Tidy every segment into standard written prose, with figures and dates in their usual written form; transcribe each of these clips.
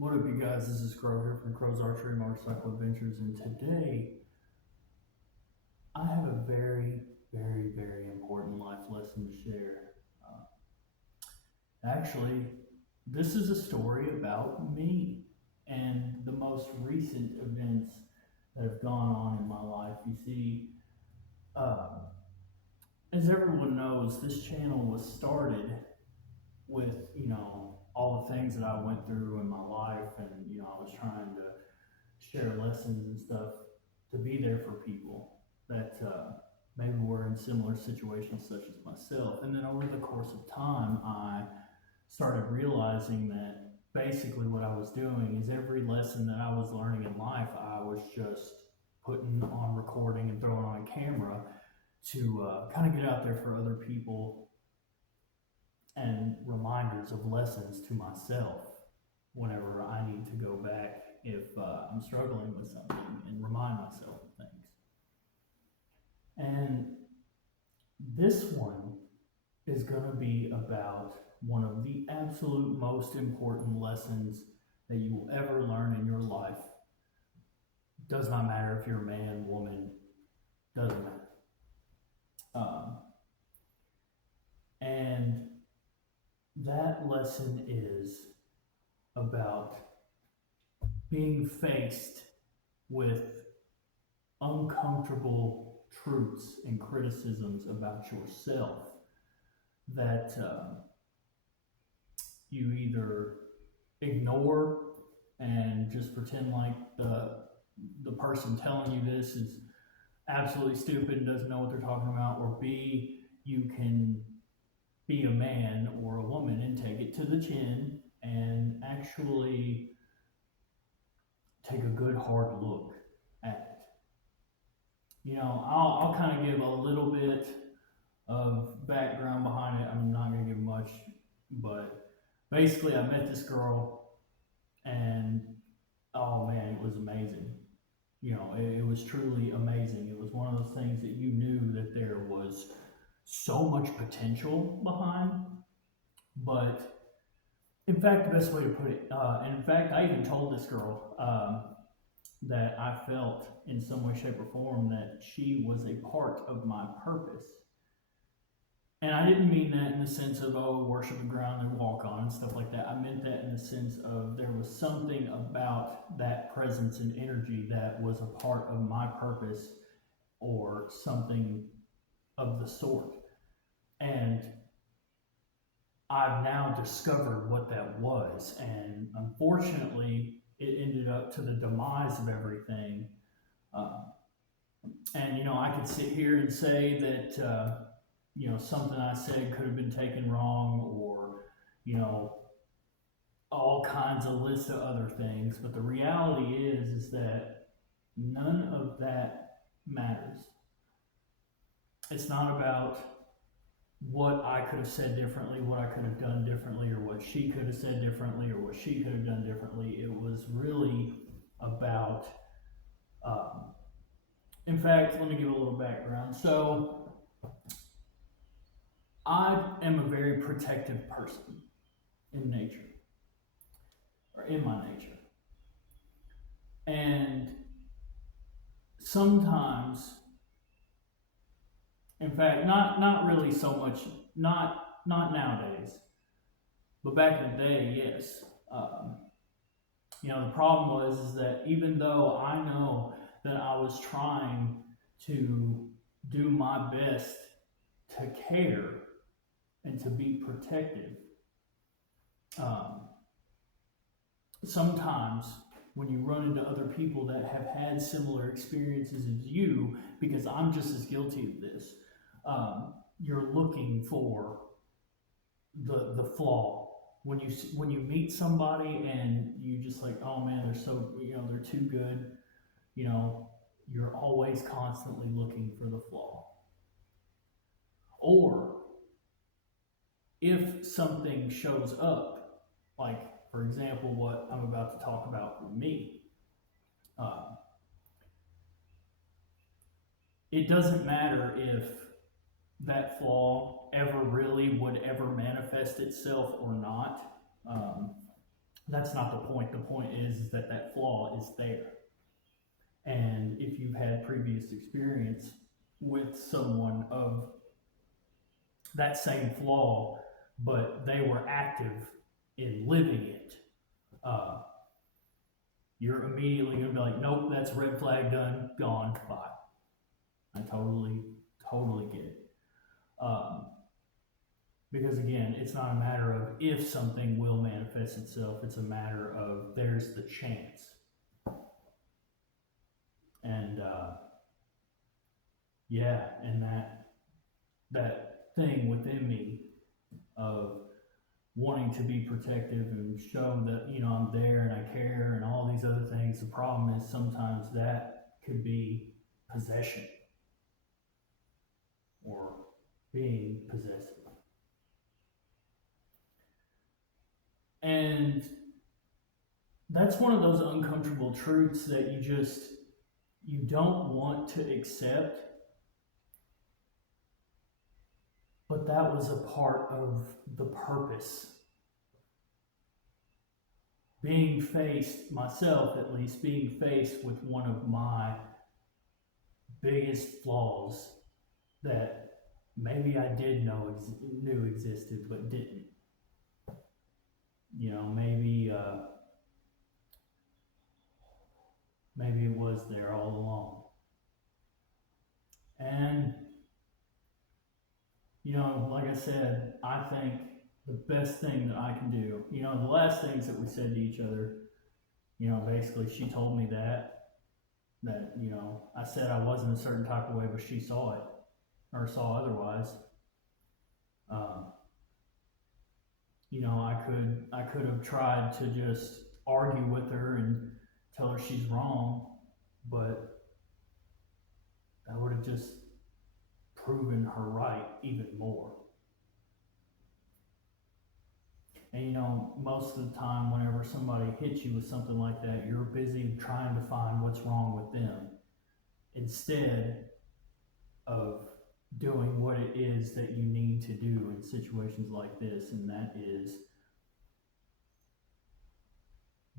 What up, you guys? This is Crow here from Crow's Archery Motorcycle Adventures, and today I have a very important life lesson to share. Uh, Actually, this is a story about me and the most recent events that have gone on in my life. You see, uh, as everyone knows, this channel was started with, all the things that I went through in my life, and, I was trying to share lessons and stuff to be there for people that maybe were in similar situations such as myself. And then over the course of time, I started realizing that basically what I was doing is every lesson that I was learning in life, I was just putting on recording and throwing on a camera to kind of get out there for other people and reminders of lessons to myself whenever I need to go back if I'm struggling with something and remind myself of things. And this one is going to be about one of the absolute most important lessons that you will ever learn in your life. Does not matter if you're a man, woman, doesn't matter. And that lesson is about being faced with uncomfortable truths and criticisms about yourself that you either ignore and just pretend like the person telling you this is absolutely stupid and doesn't know what they're talking about, or B, you can be a man or a woman and take it to the chin and actually take a good hard look at it. I'll kind of give a little bit of background behind it. I'm not going to give much, but basically, I met this girl, and oh man, it was amazing. It was truly amazing. It was one of those things that you knew that there was so much potential behind, but in fact, the best way to put it, and in fact, I even told this girl that I felt in some way, shape, or form that she was a part of my purpose. And I didn't mean that in the sense of, oh, worship the ground and walk on and stuff like that. I meant that in the sense of there was something about that presence and energy that was a part of my purpose or something of the sort. And I've now discovered what that was. And unfortunately, it ended up to the demise of everything. Uh, and I could sit here and say that, something I said could have been taken wrong, or, all kinds of lists of other things. But the reality is that none of that matters. It's not about what I could have said differently, what I could have done differently, or what she could have said differently, or what she could have done differently. It was really about, in fact, let me give a little background. So, I am a very protective person in nature, or in my nature. And sometimes, in fact, not really so much, not nowadays, but back in the day, yes. The problem was is that even though I know that I was trying to do my best to care and to be protective, sometimes when you run into other people that have had similar experiences as you, because I'm just as guilty of this, you're looking for the flaw. When you meet somebody and you just like, oh man, they're so, they're too good, you're always constantly looking for the flaw. Or if something shows up, like for example, what I'm about to talk about with me, it doesn't matter if that flaw ever really would ever manifest itself or not. That's not the point. The point is that that flaw is there. And if you've had previous experience with someone of that same flaw, but they were active in living it, uh, you're immediately going to be like, nope, that's red flag, done, gone, bye. I totally get it. Because again, it's not a matter of if something will manifest itself, it's a matter of there's the chance. And yeah, and that thing within me of wanting to be protective and show that, you know, I'm there and I care and all these other things. The problem is sometimes that could be possession or being possessive. And that's one of those uncomfortable truths that you don't want to accept, but that was a part of the purpose. Being faced, myself at least, being faced with one of my biggest flaws that maybe I did knew existed, but didn't. You know, maybe it was there all along. And, you know, like I said, I think the best thing that I can do, you know, the last things that we said to each other, you know, basically she told me that, you know, I said I wasn't a certain type of way, but she saw it, or saw otherwise. You know, I could have tried to just argue with her and tell her she's wrong, but that would have just proven her right even more. And you know, most of the time, whenever somebody hits you with something like that, you're busy trying to find what's wrong with them instead of doing what it is that you need to do in situations like this, and that is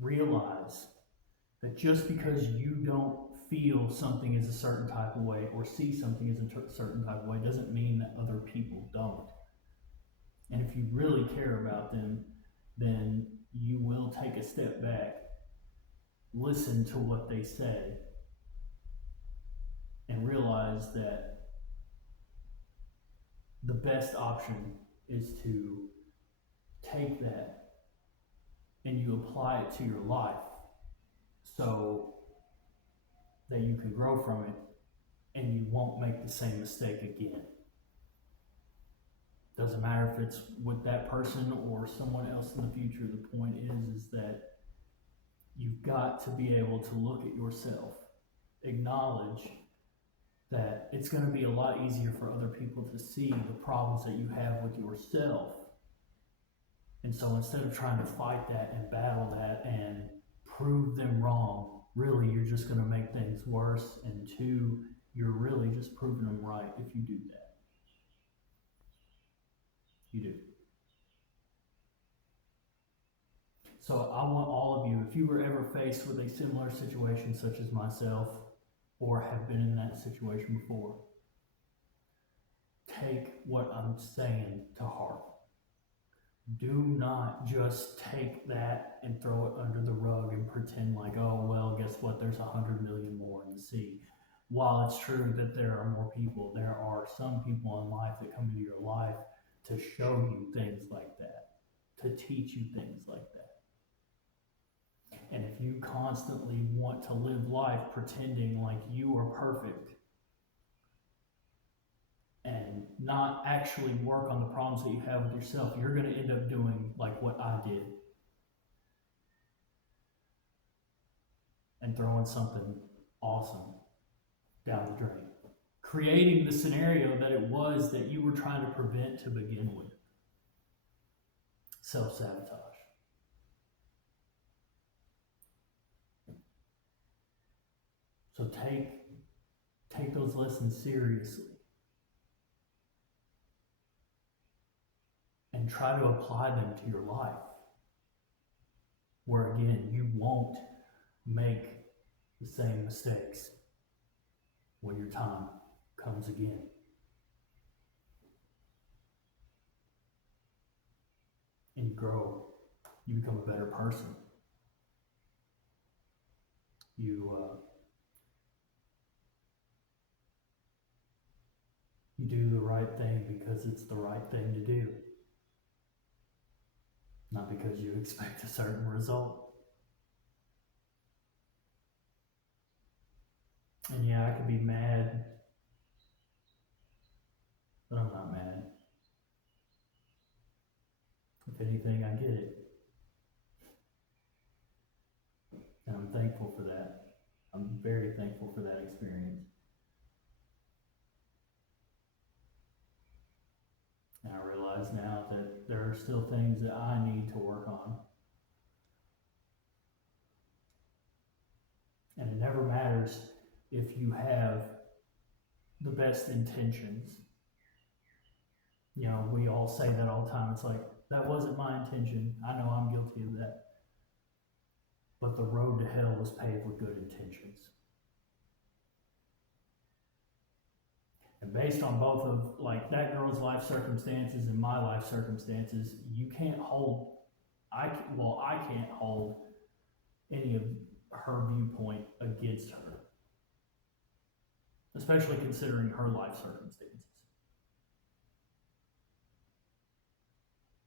realize that just because you don't feel something is a certain type of way or see something as a certain type of way doesn't mean that other people don't. And if you really care about them, then you will take a step back, listen to what they say, and realize that the best option is to take that and you apply it to your life so that you can grow from it and you won't make the same mistake again. Doesn't matter if it's with that person or someone else in the future. The point is that you've got to be able to look at yourself, acknowledge that it's going to be a lot easier for other people to see the problems that you have with yourself. And so instead of trying to fight that and battle that and prove them wrong, really you're just going to make things worse. And two, you're really just proving them right if you do that. You do. So I want all of you, if you were ever faced with a similar situation such as myself, or have been in that situation before, take what I'm saying to heart. Do not just take that and throw it under the rug and pretend like, oh, well, guess what? There's 100 million more in the sea. While it's true that there are more people, there are some people in life that come into your life to show you things like that, to teach you things like that. And if you constantly want to live life pretending like you are perfect and not actually work on the problems that you have with yourself, you're going to end up doing like what I did and throwing something awesome down the drain, creating the scenario that it was that you were trying to prevent to begin with. Self-sabotage. So take those lessons seriously and try to apply them to your life. where again, you won't make the same mistakes when your time comes again. And you grow, you become a better person. You do the right thing because it's the right thing to do, not because you expect a certain result. And yeah, I could be mad, but I'm not mad. If anything, I get it. And I'm thankful for that. I'm very thankful for that experience. And I realize now that there are still things that I need to work on. And it never matters if you have the best intentions. You know, we all say that all the time. It's like, that wasn't my intention. I know I'm guilty of that. But the road to hell was paved with good intentions. And based on both of, like, that girl's life circumstances and my life circumstances, you can't hold, I can't hold any of her viewpoint against her. Especially considering her life circumstances.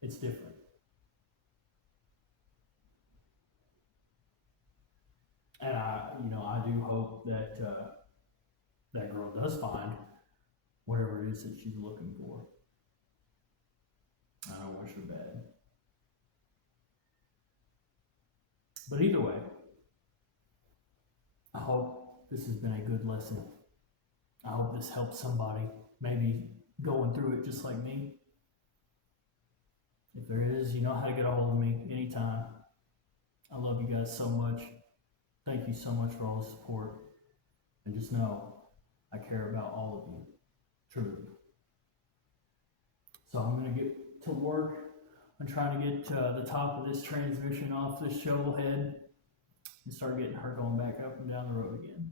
It's different. And I do hope that that girl does find whatever it is that she's looking for. I don't wish her bad. But either way, I hope this has been a good lesson. I hope this helps somebody, maybe going through it just like me. If there is, you know how to get a hold of me anytime. I love you guys so much. Thank you so much for all the support. And just know, I care about all of you. Truly. So I'm going to get to work. I'm trying to get the top of this transmission off this shovel head and start getting her going back up and down the road again.